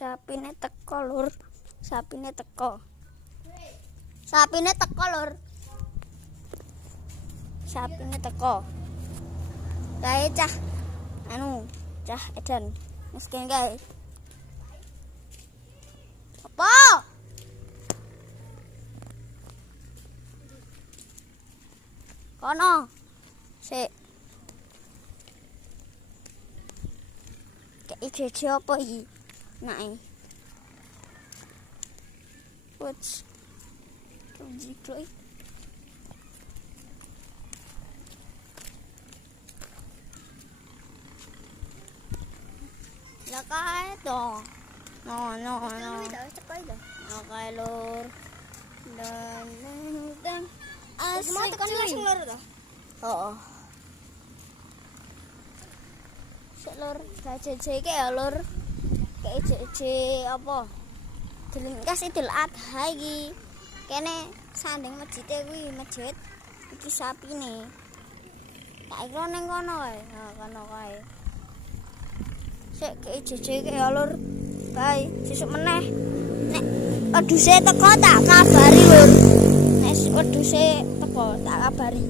Sapine teko, Lur. Sapine teko. Sapine teko, Lur. Sapine teko. Kae cah anu, cah edan. Miskin kae. Apa? Kono. Sik. Kayak jeje apa? Nae. What's Jikloi. Lah kae to. No, no, no. Kae lur. Dan dan asik. Oo. Sik lur, gak jeje iki ya lur. Jeje apa? Kas Idul Adha iki. Kene sanding masjid kuwi masjid iki sapine. Tak kira ning kono kae. Ha kono kae. Sik kayak jeje iki ya lur. Kae sesuk meneh. Nek wedhuse teko tak kabari lur. Nek wedhuse teko tak kabari.